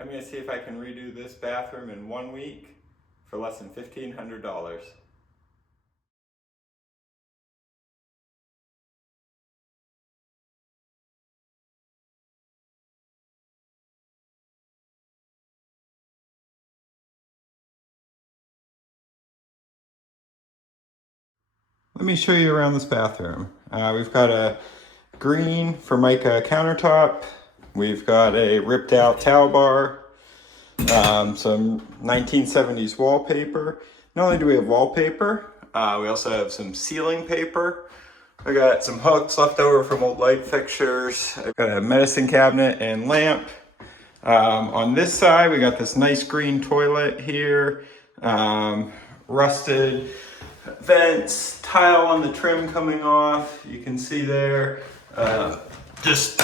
I'm going to see if I can redo this bathroom in 1 week for less than $1,500. Let me show you around this bathroom. We've got a green Formica countertop. We've got a ripped out towel bar, some 1970s wallpaper. Not only do we have wallpaper, we also have some ceiling paper. I got some hooks left over from old light fixtures. I've got a medicine cabinet and lamp. On this side, we got this nice green toilet here, rusted vents, tile on the trim coming off. You can see there, just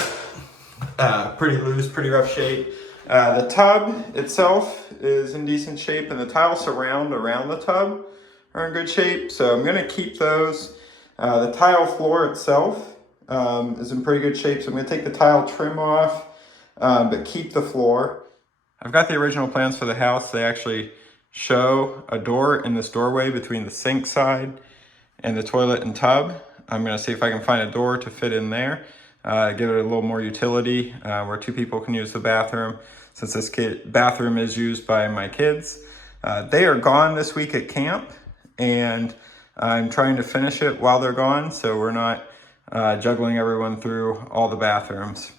pretty loose, pretty rough shape. The tub itself is in decent shape, and the tiles around the tub are in good shape. So I'm gonna keep those. The tile floor itself is in pretty good shape. So I'm gonna take the tile trim off, but keep the floor. I've got the original plans for the house. They actually show a door in this doorway between the sink side and the toilet and tub. I'm gonna see if I can find a door to fit in there, give it a little more utility, where two people can use the bathroom, since this bathroom is used by my kids. They are gone this week at camp, and I'm trying to finish it while they're gone, so we're not juggling everyone through all the bathrooms.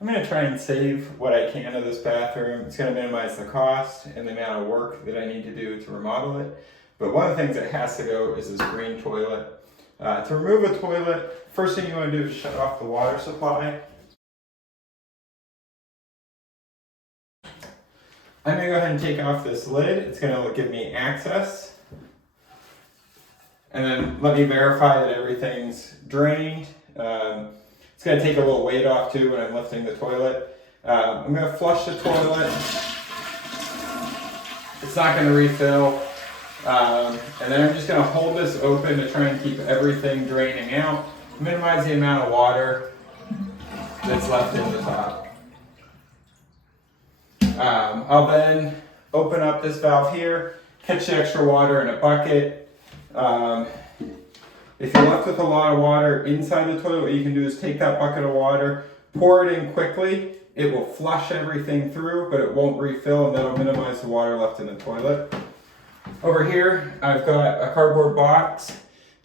I'm going to try and save what I can of this bathroom. It's going to minimize the cost and the amount of work that I need to do to remodel it. But one of the things that has to go is this green toilet. To remove a toilet, first thing you want to do is shut off the water supply. I'm going to go ahead and take off this lid. It's going to give me access. And then let me verify that everything's drained. It's going to take a little weight off too when I'm lifting the toilet. I'm going to flush the toilet. It's not going to refill. And then I'm just going to hold this open to try and keep everything draining out. Minimize the amount of water that's left in the top. I'll then open up this valve here, catch the extra water in a bucket. If you're left with a lot of water inside the toilet, what you can do is take that bucket of water, pour it in quickly. It will flush everything through, but it won't refill, and that'll minimize the water left in the toilet. Over here, I've got a cardboard box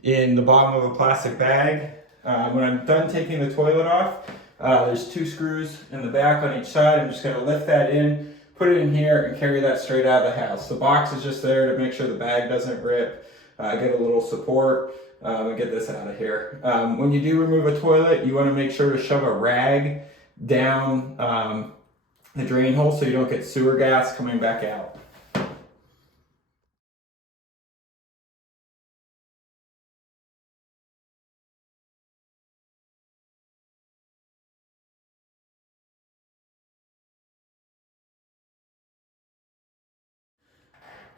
in the bottom of a plastic bag. When I'm done taking the toilet off, there's 2 screws in the back on each side. I'm just going to lift that in, put it in here, and carry that straight out of the house. The box is just there to make sure the bag doesn't rip, get a little support. And get this out of here. When you do remove a toilet, you want to make sure to shove a rag down the drain hole so you don't get sewer gas coming back out.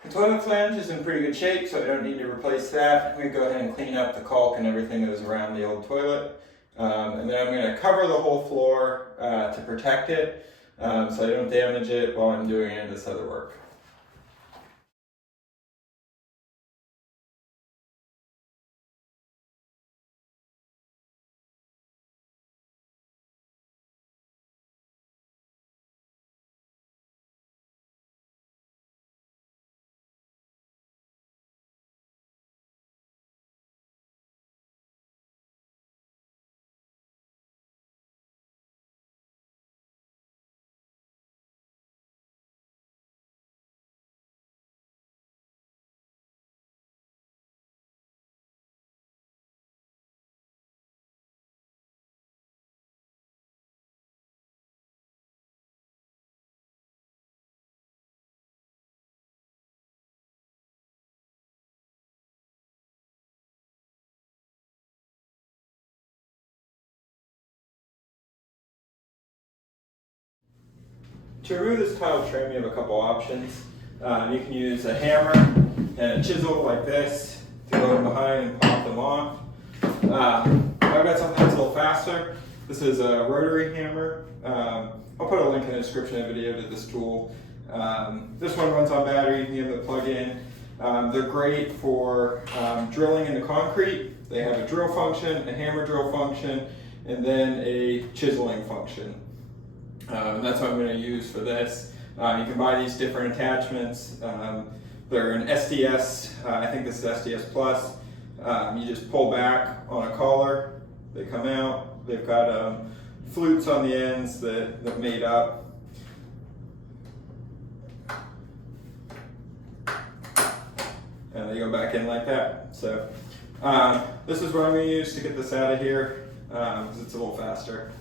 The toilet flange is in pretty good shape, so I don't need to replace that. I'm going to go ahead and clean up the caulk and everything that was around the old toilet. And then I'm going to cover the whole floor to protect it, so I don't damage it while I'm doing any of this other work. To remove this tile trim, you have a couple options. You can use a hammer and a chisel like this to go in behind and pop them off. I've got something that's a little faster. This is a rotary hammer. I'll put a link in the description of the video to this tool. This one runs on battery, you can give it a plug in. They're great for drilling into concrete. They have a drill function, a hammer drill function, and then a chiseling function. That's what I'm going to use for this. You can buy these different attachments. They're an SDS, I think this is SDS Plus. You just pull back on a collar, they come out. They've got flutes on the ends that made up. And they go back in like that. So this is what I'm going to use to get this out of here because it's a little faster.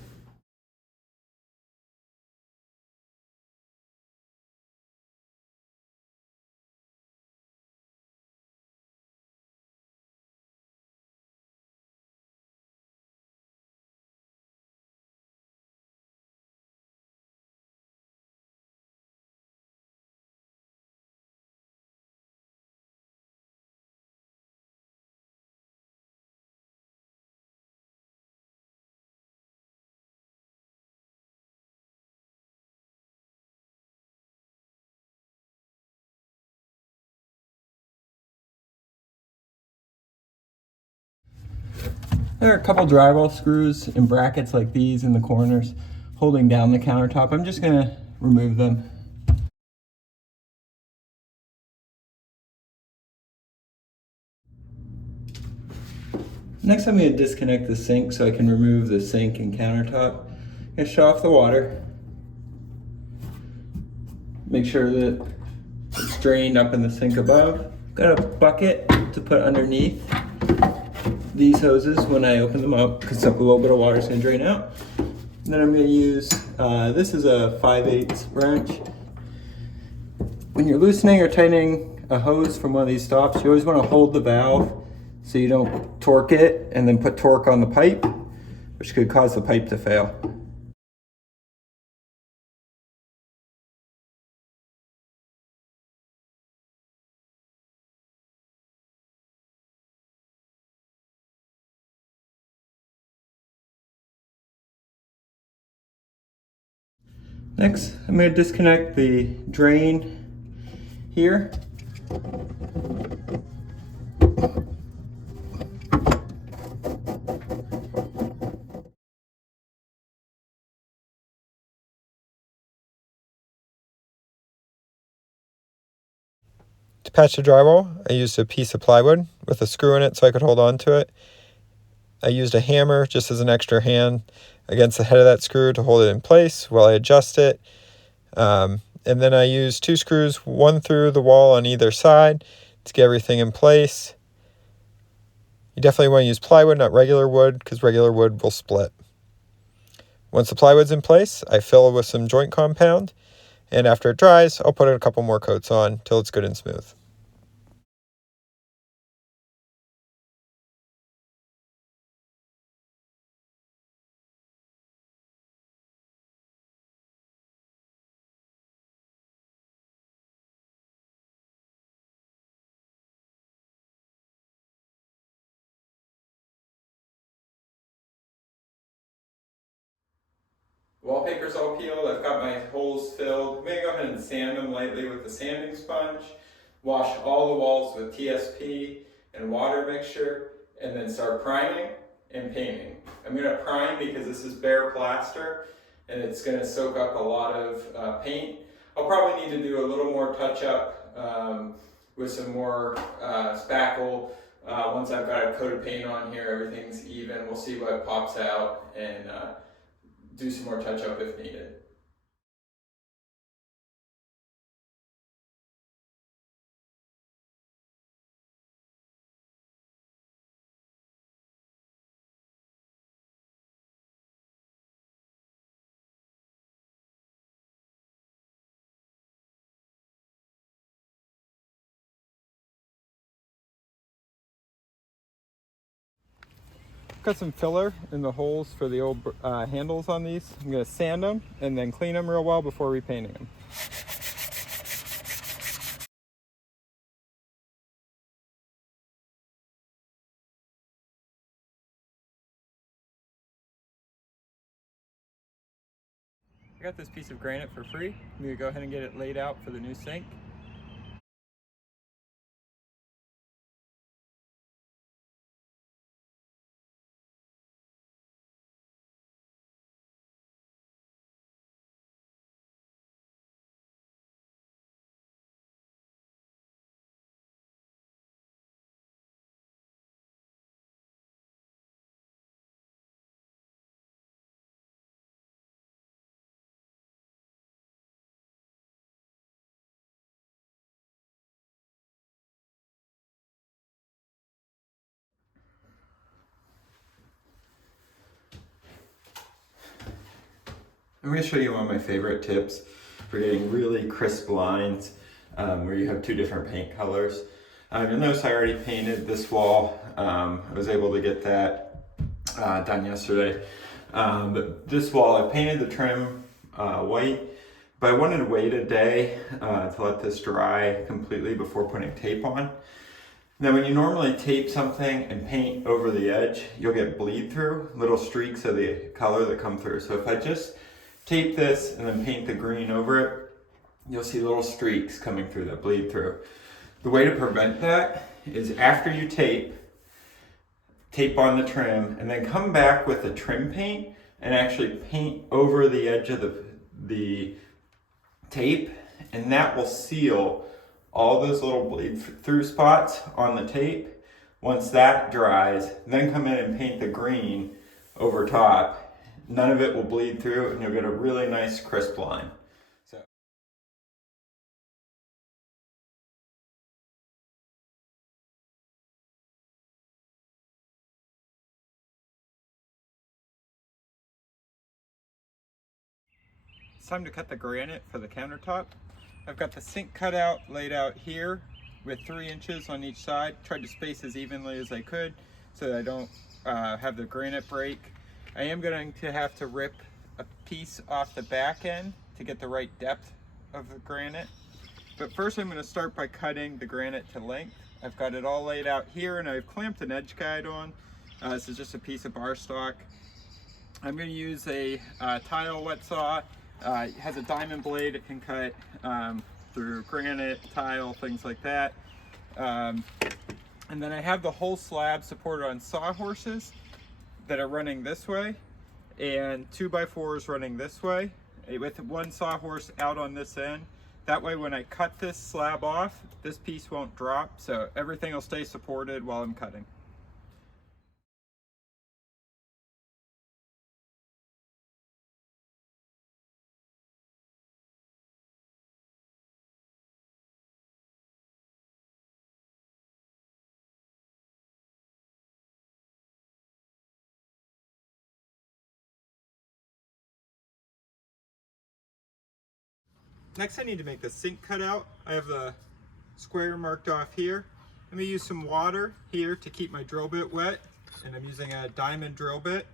There are a couple drywall screws and brackets like these in the corners holding down the countertop. I'm just going to remove them. Next I'm going to disconnect the sink so I can remove the sink and countertop. I'm going to shut off the water. Make sure that it's drained up in the sink above. Got a bucket to put underneath these hoses when I open them up because a little bit of water is going to drain out. And then I'm going to use, this is a 5/8 wrench. When you're loosening or tightening a hose from one of these stops, you always want to hold the valve so you don't torque it and then put torque on the pipe, which could cause the pipe to fail. Next, I'm going to disconnect the drain here. To patch the drywall, I used a piece of plywood with a screw in it so I could hold on to it. I used a hammer just as an extra hand against the head of that screw to hold it in place while I adjust it. And then I used 2 screws, one through the wall on either side to get everything in place. You definitely want to use plywood, not regular wood, because regular wood will split. Once the plywood's in place, I fill it with some joint compound, and after it dries, I'll put a couple more coats on till it's good and smooth. Wallpaper's all peeled, I've got my holes filled. I'm going to go ahead and sand them lightly with the sanding sponge, wash all the walls with TSP and water mixture, and then start priming and painting. I'm going to prime because this is bare plaster and it's going to soak up a lot of paint. I'll probably need to do a little more touch up with some more spackle. Once I've got a coat of paint on here, everything's even. We'll see what pops out and do some more touch up if needed. Got some filler in the holes for the old handles on these. I'm going to sand them and then clean them real well before repainting them. got this piece of granite for free. I'm gonna go ahead and get it laid out for the new sink. I'm going to show you one of my favorite tips for getting really crisp lines where you have two different paint colors. You'll notice I already painted this wall. I was able to get that done yesterday. But this wall, I painted the trim white, but I wanted to wait a day to let this dry completely before putting tape on. Now when you normally tape something and paint over the edge, you'll get bleed through, little streaks of the color that come through. So if I just tape this and then paint the green over it, you'll see little streaks coming through that bleed through. The way to prevent that is after you tape on the trim and then come back with the trim paint and actually paint over the edge of the tape, and that will seal all those little bleed through spots on the tape. Once that dries, then come in and paint the green over top. None of it will bleed through and you'll get a really nice crisp line. It's time to cut the granite for the countertop. I've got the sink cut out, laid out here with 3 inches on each side. Tried to space as evenly as I could so that I don't have the granite break. I am going to have to rip a piece off the back end to get the right depth of the granite. But first I'm going to start by cutting the granite to length. I've got it all laid out here and I've clamped an edge guide on. This is just a piece of bar stock. I'm going to use a tile wet saw. It has a diamond blade. It can cut through granite, tile, things like that. And then I have the whole slab supported on sawhorses that are running this way and 2x4s running this way with one sawhorse out on this end. That way when I cut this slab off, this piece won't drop, so everything will stay supported while I'm cutting. Next I need to make the sink cutout. I have the square marked off here. I'm going to use some water here to keep my drill bit wet, and I'm using a diamond drill bit.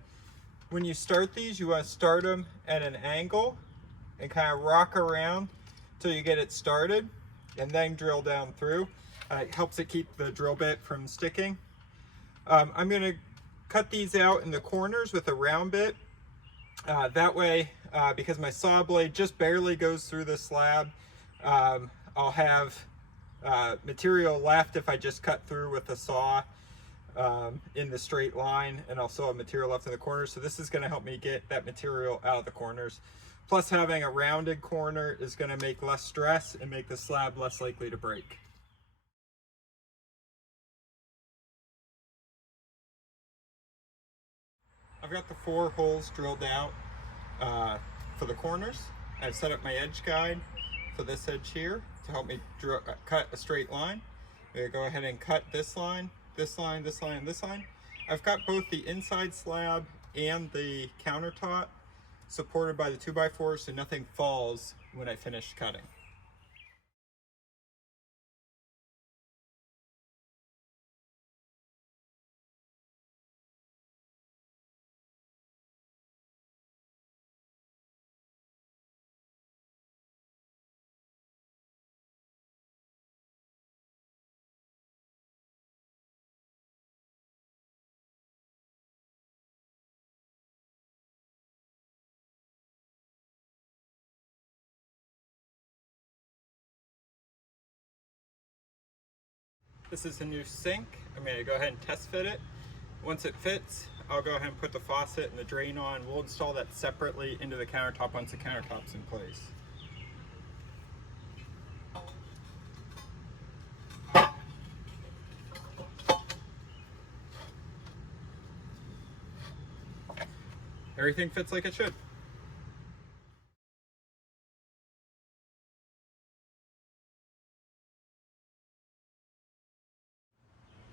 When you start these, you want to start them at an angle and kind of rock around till you get it started and then drill down through. It helps it keep the drill bit from sticking. I'm going to cut these out in the corners with a round bit. That way, because my saw blade just barely goes through the slab, I'll have material left if I just cut through with a saw in the straight line, and I'll still have material left in the corners. So this is going to help me get that material out of the corners. Plus having a rounded corner is going to make less stress and make the slab less likely to break. I've got the 4 holes drilled out for the corners. I've set up my edge guide for this edge here to help me cut a straight line. I'm going to go ahead and cut this line, this line, this line, and this line. I've got both the inside slab and the countertop supported by the 2x4 so nothing falls when I finish cutting. This is a new sink. I'm going to go ahead and test fit it. Once it fits, I'll go ahead and put the faucet and the drain on. We'll install that separately into the countertop once the countertop's in place. Everything fits like it should.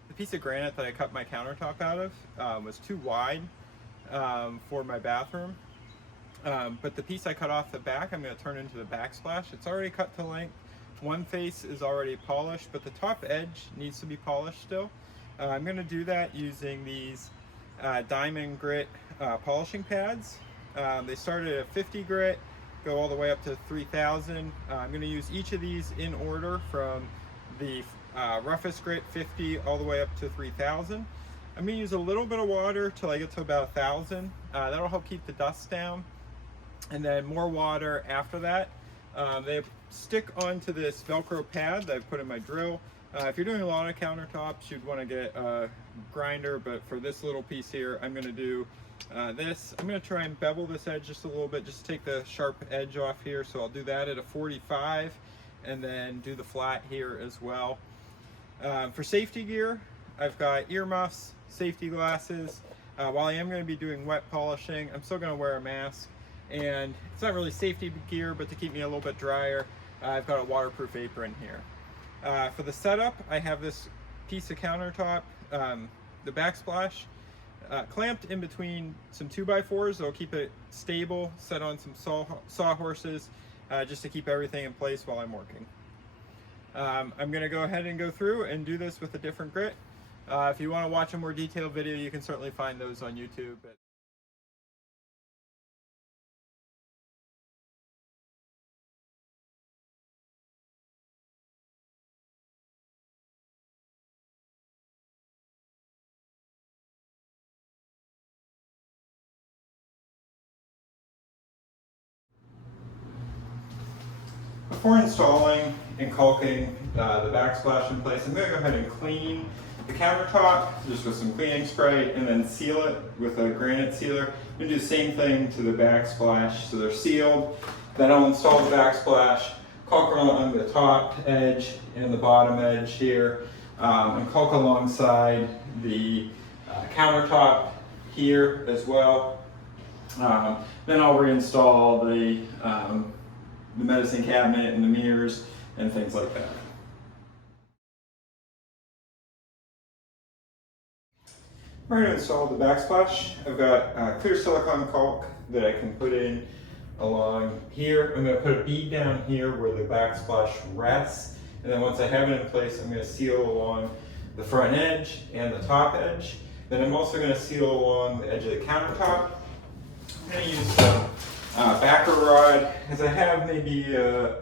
The piece of granite that I cut my countertop out of was too wide for my bathroom. But the piece I cut off the back, I'm going to turn into the backsplash. It's already cut to length. One face is already polished, but the top edge needs to be polished still. I'm going to do that using these diamond grit polishing pads. They start at 50 grit, go all the way up to 3000. I'm going to use each of these in order from the roughest grit 50 all the way up to 3000. I'm going to use a little bit of water till I get to about 1000. That'll help keep the dust down, and then more water after that. They stick onto this Velcro pad that I've put in my drill. If you're doing a lot of countertops, you'd want to get a grinder, but for this little piece here, I'm going to do this. I'm going to try and bevel this edge just a little bit, just take the sharp edge off here. So I'll do that at a 45 and then do the flat here as well. For safety gear, I've got earmuffs, safety glasses. While I am going to be doing wet polishing, I'm still going to wear a mask. And it's not really safety gear, but to keep me a little bit drier, I've got a waterproof apron here. For the setup, I have this piece of countertop, the backsplash, clamped in between some 2x4s. That'll keep it stable, set on some sawhorses, just to keep everything in place while I'm working. I'm going to go ahead and go through and do this with a different grit. If you want to watch a more detailed video, you can certainly find those on YouTube. Before installing and caulking the backsplash in place, I'm going to go ahead and clean the countertop just with some cleaning spray and then seal it with a granite sealer. I'm going to do the same thing to the backsplash so they're sealed. Then I'll install the backsplash, caulk along the top edge and the bottom edge here, and caulk alongside the countertop here as well. Then I'll reinstall the medicine cabinet and the mirrors and things like that. I'm ready to install the backsplash. I've got clear silicone caulk that I can put in along here. I'm going to put a bead down here where the backsplash rests, and then once I have it in place, I'm going to seal along the front edge and the top edge. Then I'm also going to seal along the edge of the countertop. I'm going to use some backer rod, because I have maybe a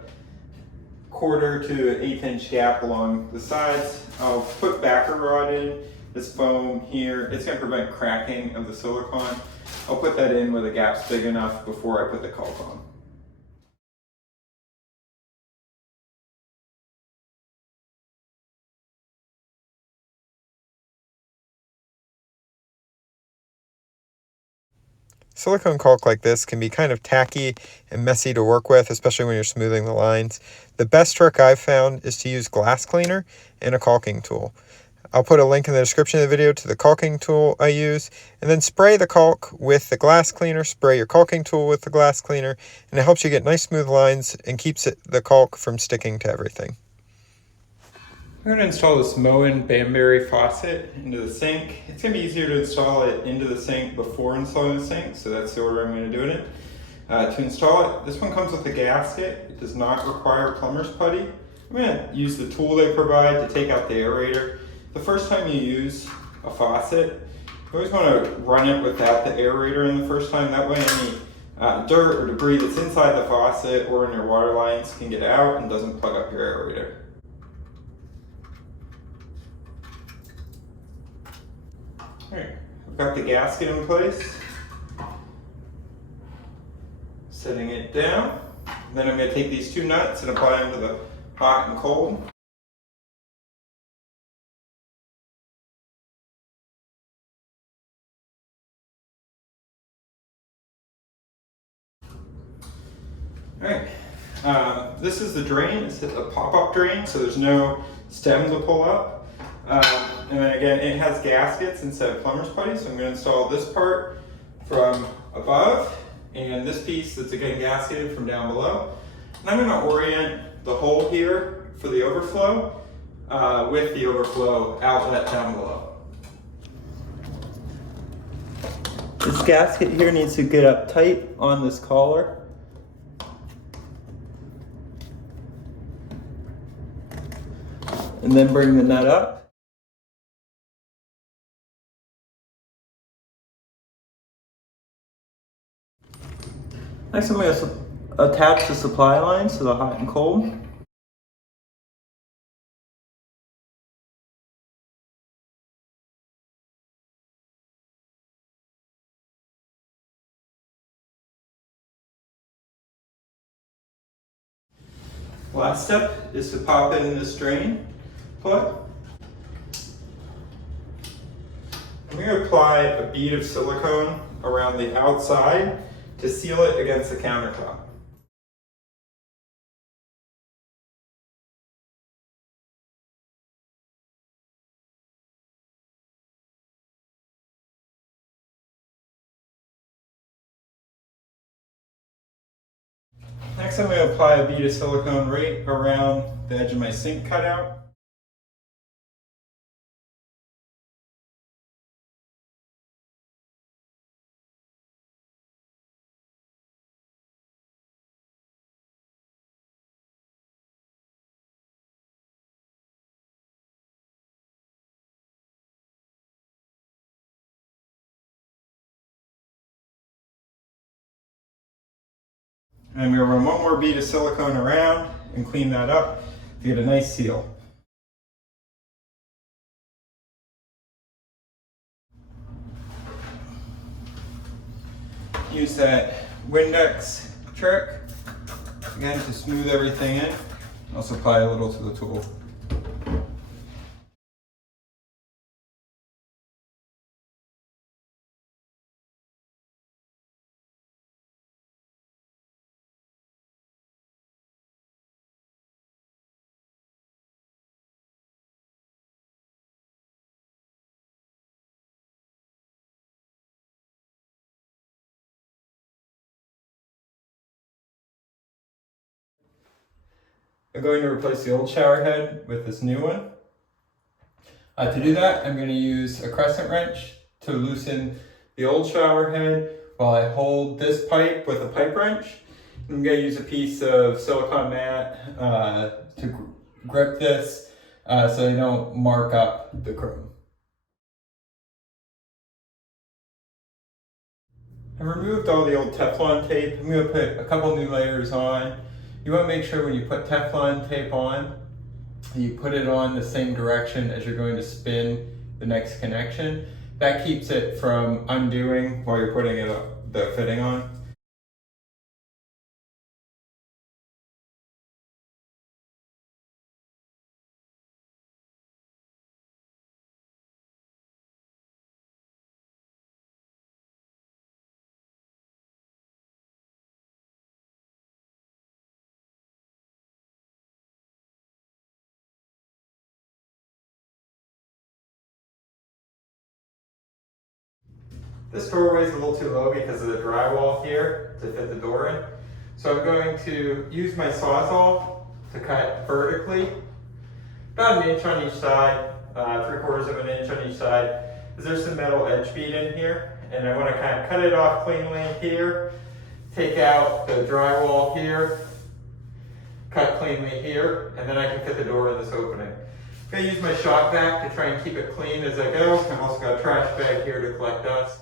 1/4 to an 1/8 inch gap along the sides. I'll put backer rod in, this foam here. It's going to prevent cracking of the silicone. I'll put that in where the gap's big enough before I put the caulk on. Silicone caulk like this can be kind of tacky and messy to work with, especially when you're smoothing the lines. The best trick I've found is to use glass cleaner and a caulking tool. I'll put a link in the description of the video to the caulking tool I use, and then spray the caulk with the glass cleaner, spray your caulking tool with the glass cleaner, and it helps you get nice smooth lines and keeps the caulk from sticking to everything. I'm going to install this Moen Banbury faucet into the sink. It's going to be easier to install it into the sink before installing the sink, so that's the order I'm going to do it in. To install it, this one comes with a gasket. It does not require plumber's putty. I'm going to use the tool they provide to take out the aerator. The first time you use a faucet, you always want to run it without the aerator in the first time. That way any dirt or debris that's inside the faucet or in your water lines can get out and doesn't plug up your aerator. Alright, I've got the gasket in place, setting it down. Then I'm going to take these two nuts and apply them to the hot and cold. All right, this is the drain. It's a pop-up drain, so there's no stem to pull up. And then again, it has gaskets instead of plumber's putty, so I'm going to install this part from above and this piece that's again gasketed from down below. And I'm going to orient the hole here for the overflow with the overflow outlet down below. This gasket here needs to get up tight on this collar. And then bring the nut up. Next I'm going to attach the supply lines to the hot and cold. Last step is to pop it in this drain plug. I'm going to apply a bead of silicone around the outside to seal it against the countertop. Next I'm going to apply a bead of silicone right around the edge of my sink cutout. And I'm going to run one more bead of silicone around and clean that up to get a nice seal. Use that Windex trick again to smooth everything in. Also apply a little to the tool. I'm going to replace the old shower head with this new one. To do that, I'm going to use a crescent wrench to loosen the old shower head while I hold this pipe with a pipe wrench. I'm going to use a piece of silicone mat to grip this so they don't mark up the chrome. I removed all the old Teflon tape. I'm going to put a couple new layers on. You want to make sure when you put Teflon tape on, you put it on the same direction as you're going to spin the next connection. That keeps it from undoing while you're putting the fitting on. This doorway is a little too low because of the drywall here to fit the door in. So I'm going to use my Sawzall to cut vertically, about an inch on each side, 3/4 of an inch on each side. Because there's some metal edge bead in here, and I want to kind of cut it off cleanly here, take out the drywall here, cut cleanly here, and then I can fit the door in this opening. I'm going to use my shop vac to try and keep it clean as I go. I've also got a trash bag here to collect dust.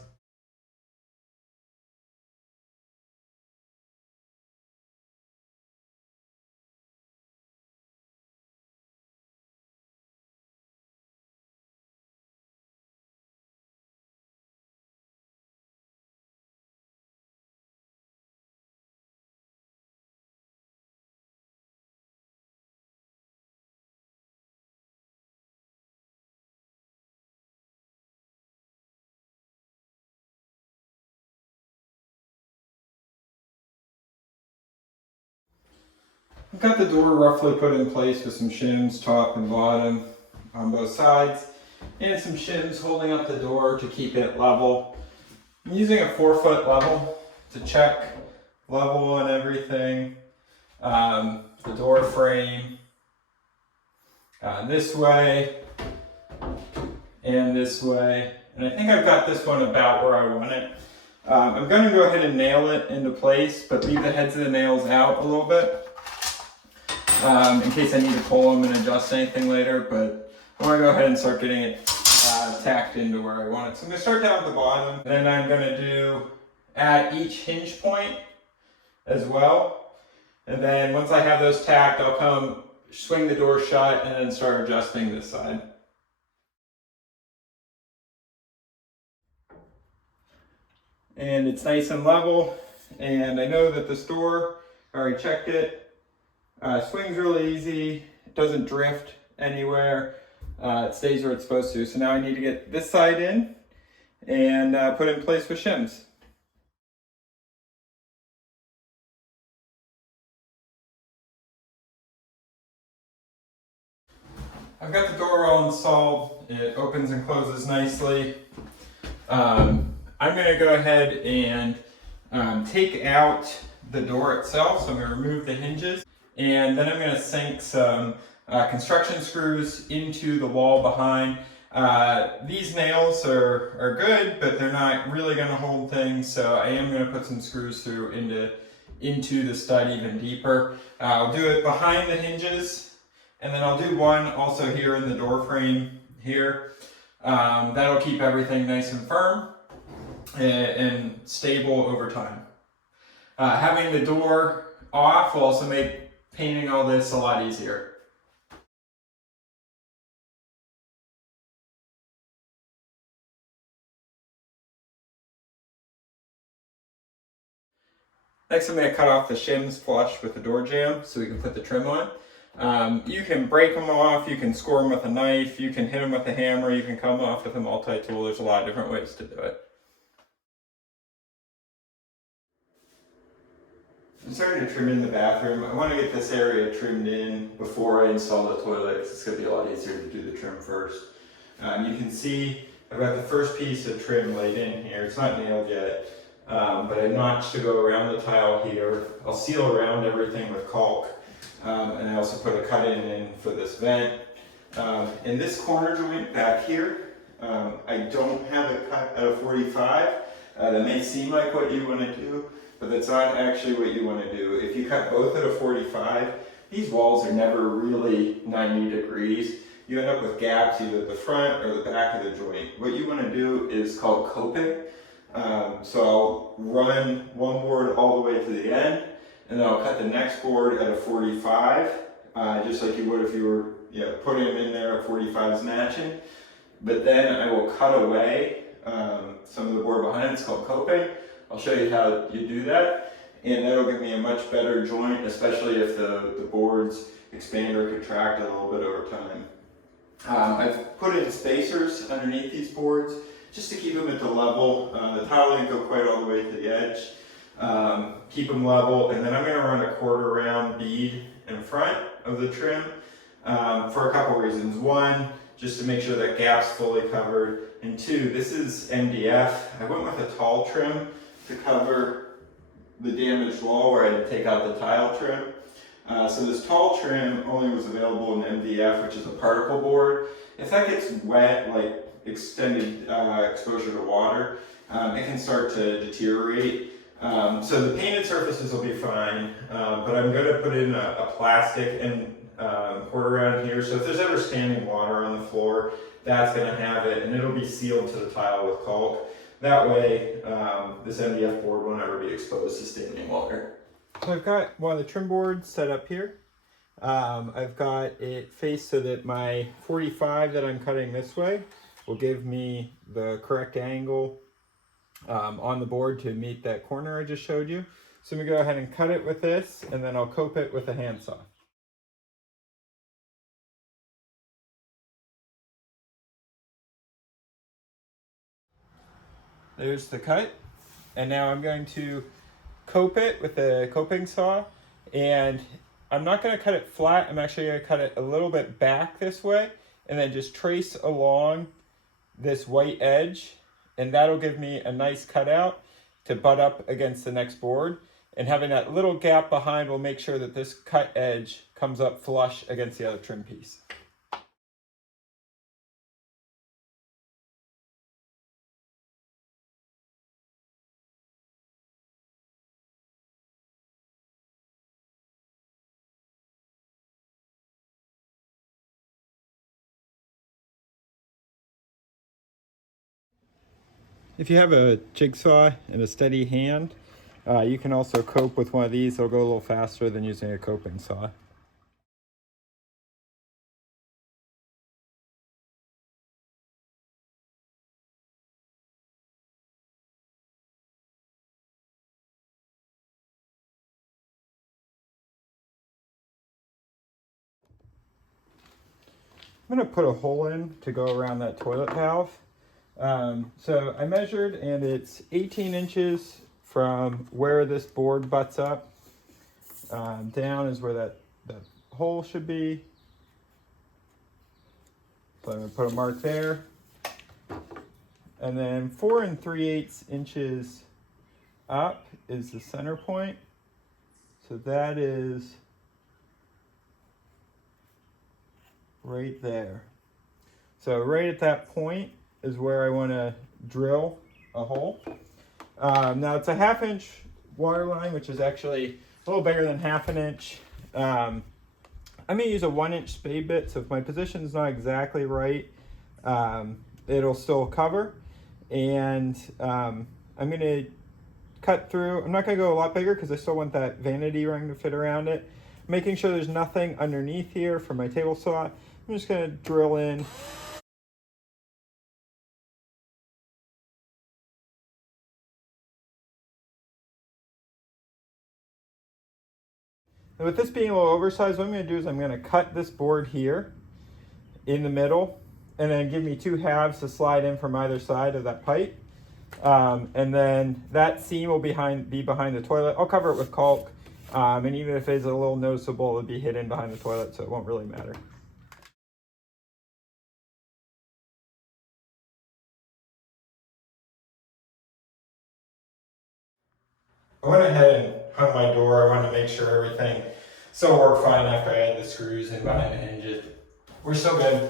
I've got the door roughly put in place with some shims top and bottom on both sides, and some shims holding up the door to keep it level. I'm using a 4-foot level to check level on everything. The door frame this way and this way, and I think I've got this one about where I want it. I'm going to go ahead and nail it into place, but leave the heads of the nails out a little bit in case I need to pull them and adjust anything later, but I want to go ahead and start getting it tacked into where I want it. So I'm going to start down at the bottom, and then I'm going to do at each hinge point as well. And then once I have those tacked, I'll come swing the door shut and then start adjusting this side. And it's nice and level, and I know that this door, I already checked it, swings really easy, it doesn't drift anywhere, it stays where it's supposed to. So now I need to get this side in and put it in place with shims. I've got the door all installed, it opens and closes nicely. I'm going to go ahead and take out the door itself, so I'm going to remove the hinges, and then I'm going to sink some construction screws into the wall behind. These nails are good, but they're not really going to hold things, so I am going to put some screws through into the stud even deeper. I'll do it behind the hinges, and then I'll do one also here in the door frame here. That'll keep everything nice and firm and stable over time. Having the door off will also make painting all this a lot easier. Next, I'm going to cut off the shims flush with the door jamb so we can put the trim on. You can break them off, you can score them with a knife, you can hit them with a hammer, you can cut them off with a multi-tool. There's a lot of different ways to do it. I'm starting to trim in the bathroom. I want to get this area trimmed in before I install the toilet, because it's going to be a lot easier to do the trim first. You can see I've got the first piece of trim laid in here. It's not nailed yet, but I notched to go around the tile here. I'll seal around everything with caulk, and I also put a cut in for this vent. In this corner joint back here, I don't have it cut at a 45. That may seem like what you want to do, but that's not actually what you want to do. If you cut both at a 45, these walls are never really 90 degrees. You end up with gaps either at the front or the back of the joint. What you want to do is called coping. So I'll run one board all the way to the end, and then I'll cut the next board at a 45, just like you would if you were putting them in there at 45s matching. But then I will cut away some of the board behind it. It's called coping. I'll show you how you do that, and that'll give me a much better joint, especially if the boards expand or contract a little bit over time. I've put in spacers underneath these boards just to keep them at the level. The tile didn't go quite all the way to the edge. Keep them level, and then I'm going to run a 1/4 round bead in front of the trim for a couple reasons. One, just to make sure that gap's fully covered, and two, this is MDF. I went with a tall trim to cover the damaged wall where I had to take out the tile trim. So this tall trim only was available in MDF, which is a particle board. If that gets wet, like extended exposure to water, it can start to deteriorate. So the painted surfaces will be fine, but I'm going to put in a plastic and 1/4 round here. So if there's ever standing water on the floor, that's going to have it, and it'll be sealed to the tile with caulk. That way, this MDF board won't ever be exposed to standing water. So I've got one of the trim boards set up here. I've got it faced so that my 45 that I'm cutting this way will give me the correct angle on the board to meet that corner I just showed you. So I'm going to go ahead and cut it with this, and then I'll cope it with a handsaw. There's the cut, and now I'm going to cope it with a coping saw, and I'm not going to cut it flat. I'm actually going to cut it a little bit back this way and then just trace along this white edge, and that'll give me a nice cutout to butt up against the next board. And having that little gap behind will make sure that this cut edge comes up flush against the other trim piece. If you have a jigsaw and a steady hand, you can also cope with one of these. It'll go a little faster than using a coping saw. I'm going to put a hole in to go around that toilet valve. So I measured, and it's 18 inches from where this board butts up. Down is where that hole should be. So I'm going to put a mark there. And then 4 3/8 inches up is the center point. So that is right there. So right at that point is where I want to drill a hole. Now it's a 1/2 inch water line, which is actually a little bigger than 1/2 inch. I'm going to use a 1 inch spade bit, so if my position is not exactly right, it'll still cover. And I'm going to cut through. I'm not going to go a lot bigger because I still want that vanity ring to fit around it. Making sure there's nothing underneath here for my table saw. I'm just going to drill in. And with this being a little oversized, what I'm going to do is I'm going to cut this board here in the middle, and then give me 2 halves to slide in from either side of that pipe. And then that seam will be behind the toilet. I'll cover it with caulk, and even if it's a little noticeable, it'll be hidden behind the toilet, so it won't really matter. I went ahead and hung my door. I wanted to make sure everything still worked fine after I had the screws in behind the hinges. We're still good.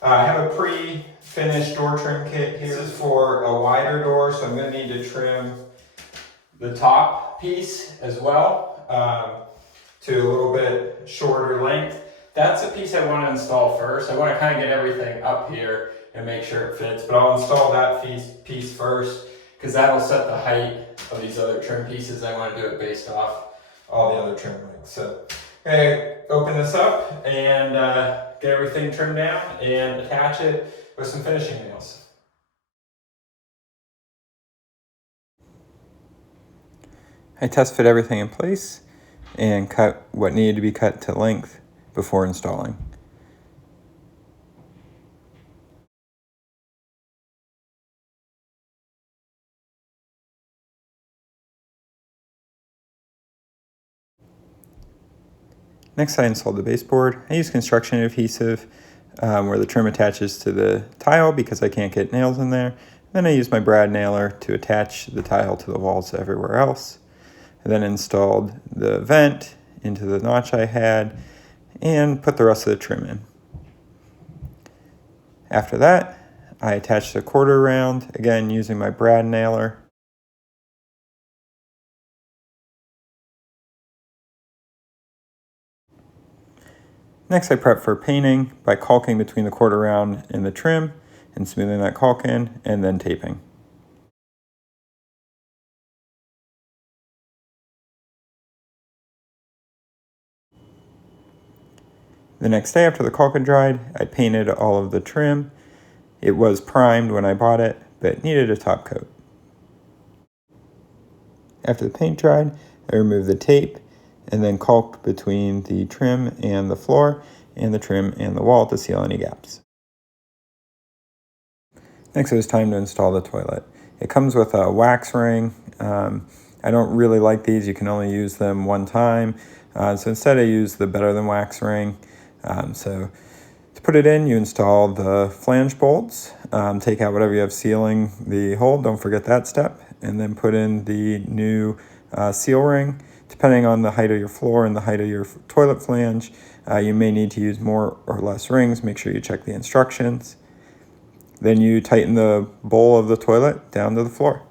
I have a pre-finished door trim kit here. This is for a wider door, so I'm going to need to trim the top piece as well to a little bit shorter length. That's the piece I want to install first. I want to kind of get everything up here and make sure it fits, but I'll install that piece first because that'll set the height of these other trim pieces. I want to do it based off all the other trim lengths. So okay, open this up and get everything trimmed down and attach it with some finishing nails. I test fit everything in place and cut what needed to be cut to length before installing. Next, I installed the baseboard. I use construction adhesive where the trim attaches to the tile because I can't get nails in there. Then I use my brad nailer to attach the tile to the walls everywhere else. I then installed the vent into the notch I had and put the rest of the trim in. After that, I attached a quarter round, again using my brad nailer. Next, I prep for painting by caulking between the quarter round and the trim and smoothing that caulk in and then taping. The next day after the caulk had dried, I painted all of the trim. It was primed when I bought it, but needed a top coat. After the paint dried, I removed the tape and then caulked between the trim and the floor and the trim and the wall to seal any gaps. Next, it was time to install the toilet. It comes with a wax ring. I don't really like these. You can only use them one time. So instead I use the Better Than Wax ring. So to put it in, you install the flange bolts, take out whatever you have sealing the hole, don't forget that step, and then put in the new seal ring. Depending on the height of your floor and the height of your toilet flange, you may need to use more or less rings. Make sure you check the instructions. Then you tighten the bowl of the toilet down to the floor.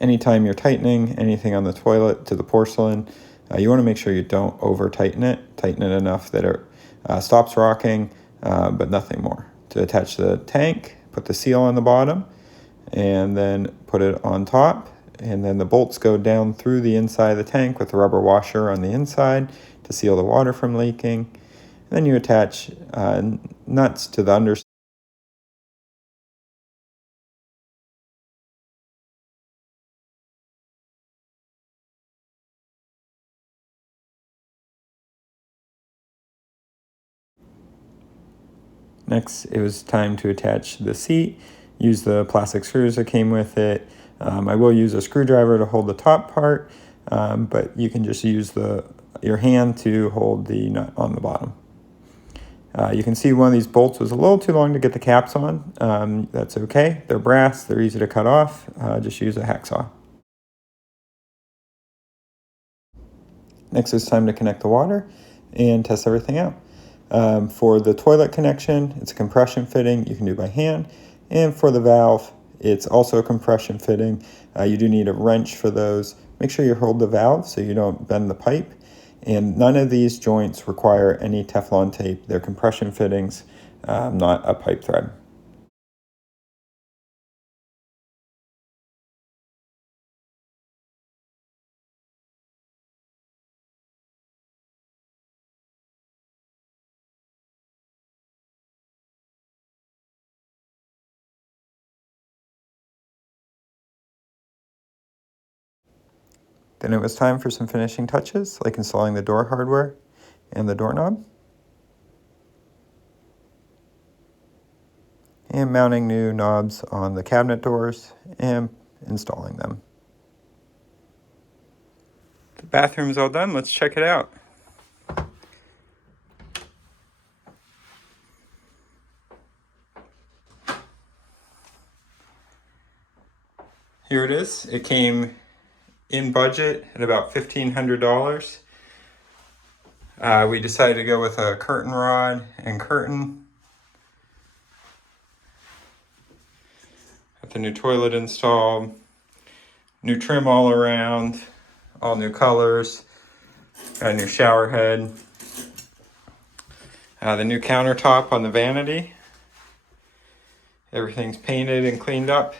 Anytime you're tightening anything on the toilet to the porcelain, you want to make sure you don't over tighten it. Tighten it enough that it stops rocking, but nothing more. To attach the tank, put the seal on the bottom, and then put it on top. And then the bolts go down through the inside of the tank with a rubber washer on the inside to seal the water from leaking. And then you attach nuts to the underside. Next, it was time to attach the seat. Use the plastic screws that came with it. I will use a screwdriver to hold the top part, but you can just use your hand to hold the nut on the bottom. You can see one of these bolts was a little too long to get the caps on. That's okay. They're brass. They're easy to cut off. Just use a hacksaw. Next, it's time to connect the water and test everything out. For the toilet connection, it's a compression fitting. You can do by hand. And for the valve, it's also a compression fitting. You do need a wrench for those. Make sure you hold the valve so you don't bend the pipe. And none of these joints require any Teflon tape. They're compression fittings, not a pipe thread. Then it was time for some finishing touches, like installing the door hardware and the doorknob, and mounting new knobs on the cabinet doors and installing them. The bathroom's all done. Let's check it out. Here it is. It came in budget at about $1,500. We decided to go with a curtain rod and curtain. Got the new toilet installed, new trim all around, all new colors, got a new shower head, the new countertop on the vanity. Everything's painted and cleaned up.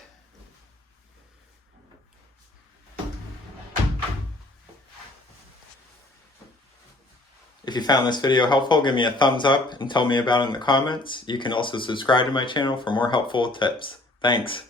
If you found this video helpful, give me a thumbs up and tell me about it in the comments. You can also subscribe to my channel for more helpful tips. Thanks.